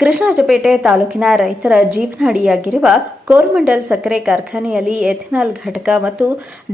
ಕೃಷ್ಣರಾಜಪೇಟೆ ತಾಲೂಕಿನ ರೈತರ ಜೀವನಾಡಿಯಾಗಿರುವ ಕೋರಮಂಡಲ್ ಸಕ್ಕರೆ ಕಾರ್ಖಾನೆಯಲ್ಲಿ ಎಥೆನಾಲ್ ಘಟಕ ಮತ್ತು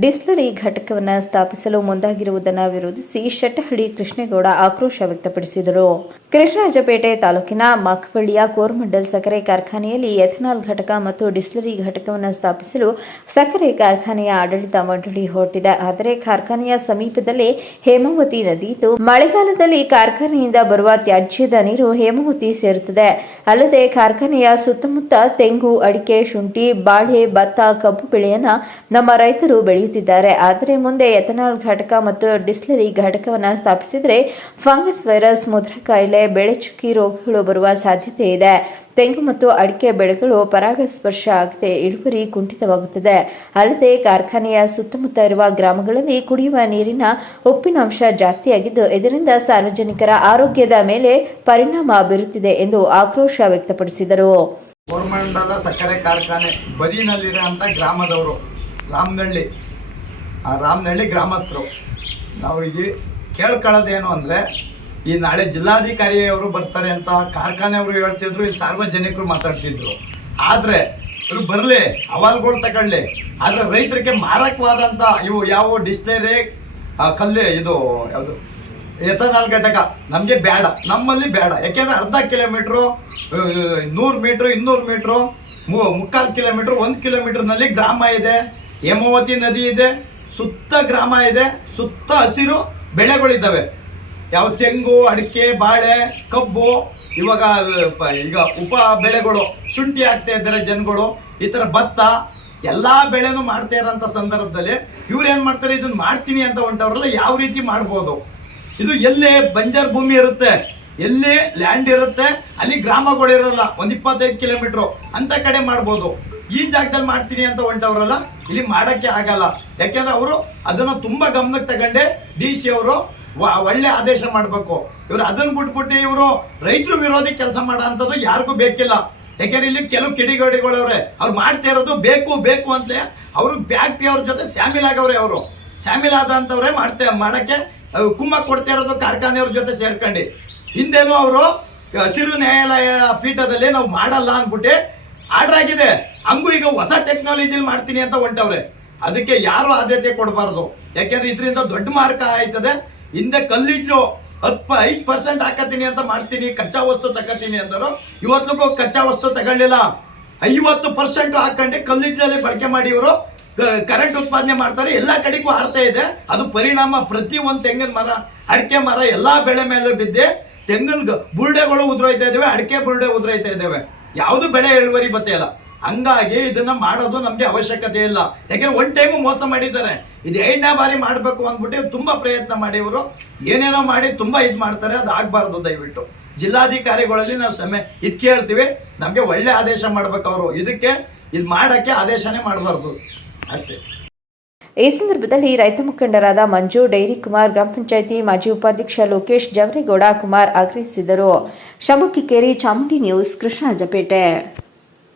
ಡಿಸ್ಲರಿ ಘಟಕವನ್ನು ಸ್ಥಾಪಿಸಲು ಮುಂದಾಗಿರುವುದನ್ನು ವಿರೋಧಿಸಿ ಶೆಟ್ಟಹಳ್ಳಿ ಕೃಷ್ಣೇಗೌಡ ಆಕ್ರೋಶ ವ್ಯಕ್ತಪಡಿಸಿದರು. ಕೃಷ್ಣರಾಜಪೇಟೆ ತಾಲೂಕಿನ ಮಾಕವಳ್ಳಿಯ ಕೋರ್ಮಂಡಲ್ ಸಕ್ಕರೆ ಕಾರ್ಖಾನೆಯಲ್ಲಿ ಎಥೆನಾಲ್ ಘಟಕ ಮತ್ತು ಡಿಸ್ಲರಿ ಘಟಕವನ್ನು ಸ್ಥಾಪಿಸಲು ಸಕ್ಕರೆ ಕಾರ್ಖಾನೆಯ ಆಡಳಿತ ಮಂಡಳಿ ಹೊರಟಿದೆ. ಆದರೆ ಕಾರ್ಖಾನೆಯ ಸಮೀಪದಲ್ಲೇ ಹೇಮಾವತಿ ನದಿ ಇದ್ದು ಮಳೆಗಾಲದಲ್ಲಿ ಕಾರ್ಖಾನೆಯಿಂದ ಬರುವ ತ್ಯಾಜ್ಯದ ನೀರು ಹೇಮಾವತಿ ಸೇರುತ್ತದೆ. ಅಲ್ಲದೆ ಕಾರ್ಖಾನೆಯ ಸುತ್ತಮುತ್ತ ತೆಂಗು, ಅಡಿಕೆ, ಶುಂಠಿ ಬಾಳೆ ಭತ್ತ ಕಬ್ಬು ಬೆಳೆಯನ್ನು ನಮ್ಮ ರೈತರು ಬೆಳೆಯುತ್ತಿದ್ದಾರೆ. ಆದರೆ ಮುಂದೆ ಎಥನಾಲ್ ಘಟಕ ಮತ್ತು ಡಿಸ್ಲರಿ ಘಟಕವನ್ನು ಸ್ಥಾಪಿಸಿದರೆ ಫಂಗಸ್ ವೈರಸ್ ಮುದ್ರ ಕಾಯಿಲೆ ಬೆಳೆ ಚುಕ್ಕಿ ರೋಗಗಳು ಬರುವ ಸಾಧ್ಯತೆ ಇದೆ. ತೆಂಗು ಮತ್ತು ಅಡಿಕೆ ಬೆಳೆಗಳು ಪರಾಗಸ್ಪರ್ಶ ಆಗದೆ ಇಳುವರಿ ಕುಂಠಿತವಾಗುತ್ತದೆ. ಅಲ್ಲದೆ ಕಾರ್ಖಾನೆಯ ಸುತ್ತಮುತ್ತ ಇರುವ ಗ್ರಾಮಗಳಲ್ಲಿ ಕುಡಿಯುವ ನೀರಿನ ಉಪ್ಪಿನಾಂಶ ಜಾಸ್ತಿಯಾಗಿದ್ದು, ಇದರಿಂದ ಸಾರ್ವಜನಿಕರ ಆರೋಗ್ಯದ ಮೇಲೆ ಪರಿಣಾಮ ಬೀರುತ್ತಿದೆ ಎಂದು ಆಕ್ರೋಶ ವ್ಯಕ್ತಪಡಿಸಿದರು. ಕೋರಮಂಡಲ ಸಕ್ಕರೆ ಕಾರ್ಖಾನೆ ಬದಿನಲ್ಲಿರೋಂಥ ಗ್ರಾಮದವರು ರಾಮನಹಳ್ಳಿ ಆ ರಾಮನಹಳ್ಳಿ ಗ್ರಾಮಸ್ಥರು. ನಾವು ಈಗ ಕೇಳ್ಕೊಳ್ಳೋದೇನು ಅಂದರೆ, ಈ ನಾಳೆ ಜಿಲ್ಲಾಧಿಕಾರಿಯವರು ಬರ್ತಾರೆ ಅಂತ ಕಾರ್ಖಾನೆಯವರು ಹೇಳ್ತಿದ್ರು, ಇಲ್ಲಿ ಸಾರ್ವಜನಿಕರು ಮಾತಾಡ್ತಿದ್ರು. ಆದರೆ ಇವರು ಬರಲಿ, ಅವಾಲ್ಗಳು ತಗೊಳ್ಳಿ. ಆದರೆ ರೈತರಿಗೆ ಮಾರಕವಾದಂಥ ಇವು ಯಾವ ಡಿಸ್ಲೇರಿ ಕಲ್ಲು ಇದು ಯಾವುದು? ಎಥನಾಲ್ ಘಟಕ. ನಮಗೆ ಬೇಡ ನಮ್ಮಲ್ಲಿ ಬೇಡ ಯಾಕೆಂದ್ರೆ ಅರ್ಧ ಕಿಲೋಮೀಟ್ರು ನೂರು ಮೀಟ್ರು, ಇನ್ನೂರು ಮೀಟ್ರು, ಮು- ಮುಕ್ಕಾಲು ಕಿಲೋಮೀಟ್ರ್, ಒಂದು ಕಿಲೋಮೀಟ್ರ್ನಲ್ಲಿ ಗ್ರಾಮ ಇದೆ. ಹೇಮಾವತಿ ನದಿ ಇದೆ. ಸುತ್ತ ಗ್ರಾಮ ಇದೆ. ಸುತ್ತ ಹಸಿರು ಬೆಳೆಗಳಿದ್ದಾವೆ. ಯಾವ ತೆಂಗು, ಅಡಿಕೆ, ಬಾಳೆ, ಕಬ್ಬು, ಇವಾಗ ಈಗ ಉಪ ಬೆಳೆಗಳು, ಶುಂಠಿ ಆಗ್ತಾ ಇದ್ದಾರೆ ಜನಗಳು. ಈ ಥರ ಭತ್ತ, ಎಲ್ಲ ಬೆಳೆನೂ ಮಾಡ್ತಾ ಇರೋಂಥ ಸಂದರ್ಭದಲ್ಲಿ ಇವ್ರು ಏನು ಮಾಡ್ತಾರೆ? ಇದನ್ನು ಮಾಡ್ತೀನಿ ಅಂತ ಹೊಂಟವ್ರಲ್ಲ, ಯಾವ ರೀತಿ ಮಾಡ್ಬೋದು? ಇದು ಎಲ್ಲಿ ಬಂಜಾರ್ ಭೂಮಿ ಇರುತ್ತೆ, ಎಲ್ಲಿ ಲ್ಯಾಂಡ್ ಇರುತ್ತೆ, ಅಲ್ಲಿ ಗ್ರಾಮಗಳು ಇರಲ್ಲ, ಒಂದು ಇಪ್ಪತ್ತೈದು ಕಿಲೋಮೀಟ್ರು ಅಂತ ಕಡೆ ಮಾಡ್ಬೋದು. ಈ ಜಾಗದಲ್ಲಿ ಮಾಡ್ತೀನಿ ಅಂತ ಹೊಂಟವರಲ್ಲ, ಇಲ್ಲಿ ಮಾಡಕ್ಕೆ ಆಗಲ್ಲ. ಯಾಕೆಂದ್ರೆ ಅವರು ಅದನ್ನ ತುಂಬಾ ಗಮನಕ್ಕೆ ತಗೊಂಡೆ ಡಿ ಸಿ ಅವರು ಒಳ್ಳೆ ಆದೇಶ ಮಾಡಬೇಕು. ಇವರು ಅದನ್ನ ಬಿಟ್ಬಿಟ್ಟು ಇವರು ರೈತರು ವಿರೋಧಿ ಕೆಲಸ ಮಾಡೋ ಯಾರಿಗೂ ಬೇಕಿಲ್ಲ. ಯಾಕೆಂದ್ರೆ ಇಲ್ಲಿ ಕೆಲವು ಕಿಡಿಗೇಡಿಗಳವ್ರೆ, ಅವ್ರು ಮಾಡ್ತಾ ಇರೋದು ಬೇಕು ಬೇಕು ಅಂತ ಅವರು ಬ್ಯಾಕ್ಟ್ರಿ ಅವ್ರ ಜೊತೆ ಶಾಮಿಲ್ ಆಗವ್ರೆ ಅವರು. ಶಾಮಿಲ್ ಆದಂಥವ್ರೆ ಮಾಡ್ತಾ, ಮಾಡಕ್ಕೆ ಕುಮ್ಮ ಕೊಡ್ತಾ ಇರೋದು ಕಾರ್ಖಾನೆಯವ್ರ ಜೊತೆ ಸೇರ್ಕೊಂಡು. ಹಿಂದೇನು ಅವರು ಹಸಿರು ನ್ಯಾಯಾಲಯ ಪೀಠದಲ್ಲಿ ನಾವು ಮಾಡಲ್ಲ ಅಂದ್ಬಿಟ್ಟು ಆರ್ಡರ್ ಆಗಿದೆ. ಹಂಗೂ ಈಗ ಹೊಸ ಟೆಕ್ನಾಲಜಿಲಿ ಮಾಡ್ತೀನಿ ಅಂತ ಹೊಂಟವ್ರೆ. ಅದಕ್ಕೆ ಯಾರು ಆದ್ಯತೆ ಕೊಡಬಾರ್ದು. ಯಾಕೆಂದ್ರೆ ಇದರಿಂದ ದೊಡ್ಡ ಮಾರ್ಕ ಆಯ್ತದೆ. ಹಿಂದೆ ಕಲ್ಲಿಟ್ಲು ಹತ್ತು ಐದು ಪರ್ಸೆಂಟ್ ಹಾಕತ್ತೀನಿ ಅಂತ ಮಾಡ್ತೀನಿ, ಕಚ್ಚಾ ವಸ್ತು ತಗೋತೀನಿ ಅಂದರು. ಇವತ್ತಿಗೂ ಕಚ್ಚಾ ವಸ್ತು ತಗೊಳ್ಳಿಲ್ಲ. ಐವತ್ತು ಪರ್ಸೆಂಟ್ ಹಾಕೊಂಡು ಕಲ್ಲಿಟ್ಲಲ್ಲಿ ಬಳಕೆ ಮಾಡಿ ಇವರು ಕರೆಂಟ್ ಉತ್ಪಾದನೆ ಮಾಡ್ತಾರೆ, ಎಲ್ಲ ಕಡೆಗೂ ಹಾರ್ತಾ ಇದೆ. ಅದು ಪರಿಣಾಮ ಪ್ರತಿ ಒಂದು ತೆಂಗಿನ ಮರ, ಅಡಿಕೆ ಮರ, ಎಲ್ಲ ಬೆಳೆ ಮೇಲೆ ಬಿದ್ದೆ, ತೆಂಗಿನ ಬುರುಡೆಗಳು ಉದುರೋಯ್ತಾ ಇದ್ದಾವೆ ಅಡಿಕೆ ಬುರುಡೆ ಉದುರೋಯ್ತಾ ಇದ್ದಾವೆ ಯಾವುದು ಬೆಳೆ ಇಳುವರಿ ಇಲ್ಲ ಹಂಗಾಗಿ ಇದನ್ನ ಮಾಡೋದು ನಮಗೆ ಅವಶ್ಯಕತೆ ಇಲ್ಲ. ಯಾಕೆಂದ್ರೆ ಒನ್ ಟೈಮು ಮೋಸ ಮಾಡಿದ್ದಾರೆ. ಇದು ಎರಡನೇ ಬಾರಿ ಮಾಡಬೇಕು ಅಂದ್ಬಿಟ್ಟು ತುಂಬಾ ಪ್ರಯತ್ನ ಮಾಡಿ ಇವರು ಏನೇನೋ ಮಾಡಿ ತುಂಬಾ ಇದು ಮಾಡ್ತಾರೆ, ಅದು ಆಗಬಾರ್ದು ದಯವಿಟ್ಟು. ಜಿಲ್ಲಾಧಿಕಾರಿಗಳಲ್ಲಿ ನಾವು ಸಮಯ ಇದು ಕೇಳ್ತೀವಿ. ನಮಗೆ ಒಳ್ಳೆ ಆದೇಶ ಮಾಡ್ಬೇಕು ಅವರು ಇದಕ್ಕೆ, ಇದು ಮಾಡಕ್ಕೆ ಆದೇಶನೇ ಮಾಡಬಾರ್ದು. ಈ ಸಂದರ್ಭದಲ್ಲಿ ರೈತ ಮುಖಂಡರಾದ ಮಂಜು, ಡೈರಿ ಕುಮಾರ್, ಗ್ರಾಮ ಪಂಚಾಯಿತಿ ಮಾಜಿ ಉಪಾಧ್ಯಕ್ಷ ಲೋಕೇಶ್, ಜವರೇಗೌಡ ಕುಮಾರ್ ಆಗ್ರಹಿಸಿದರು. ಶಮುಕಿಕೇರಿ ಚಾಮುಂಡಿ ನ್ಯೂಸ್, ಕೃಷ್ಣರಾಜಪೇಟೆ.